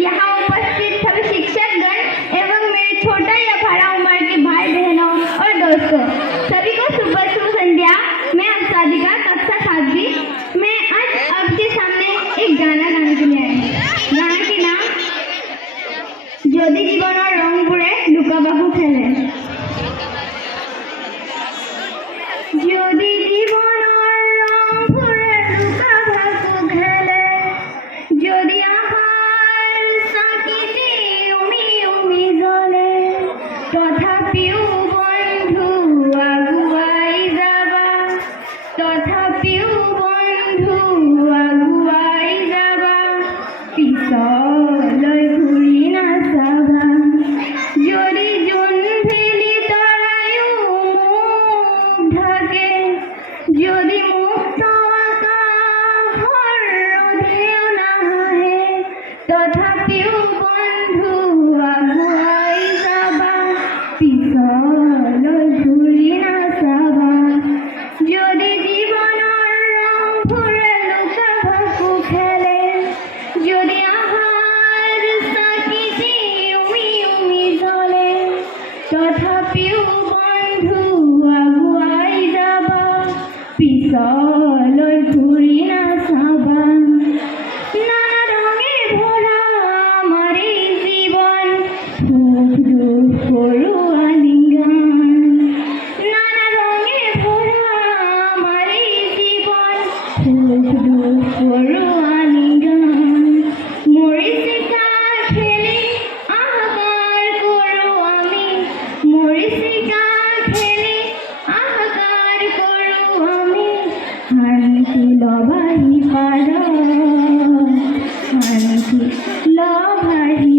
यहाँ उपस्थित सभी शिक्षकगण एवं मेरे छोटा या बड़ा उम्र के भाई बहनों और दोस्तों, सभी को सुबह शुभ संध्या। मैं अब साधिका कक्षा 7वीं। मैं आज आपके सामने एक गाना गाने के लिए आई हूँ। गाना के नाम যদি জীবনের রং পুরে লুকাবাহু খেলে। যদি জীবনের রং পুরে লুকাবাহু খেলে, যদি আহার সাকিতে উমি উমি জ্বলে, তথাপিও বন্ধু আগুৱাই যাবা, তথাপিও বন্ধু আগুৱাই যাবা, পিছলৈ ঘূৰি নাচাবা। যদি জোনভেলি তৰায়ো মুখ ঢাকে, যদি মুক্ত আকাশৰ ৰ'দেও নাহে, তথাপিও বন্ধু আগুৱাই যাবা, পিছলৈ ঘূৰি নাচাবা। যদি জীৱনৰ ৰংবোৰে লুকা-ভাকু খেলে, যদি আহাৰ চাকিতে উমি উমি জ্বলে, তথাপিও বন্ধু আগুৱাই যাবা, পিছলৈ ঘূৰি নাচাবা। নানা ৰঙে ভৰা আমাৰ এই জীৱন, সুখ দুখ কৰোৱা লিংগান। নানা ৰঙে ভৰা আমাৰ এই জীৱন, সুখ দুখ কৰোৱা লিংগান। মৰিচিকা খেলি আহাকাৰ কৰোঁ আমি, মৰিচিকা খেলি আহাকাৰ কৰোঁ আমি। শান্তি লবাহি পাৰ, শান্তি লবাহি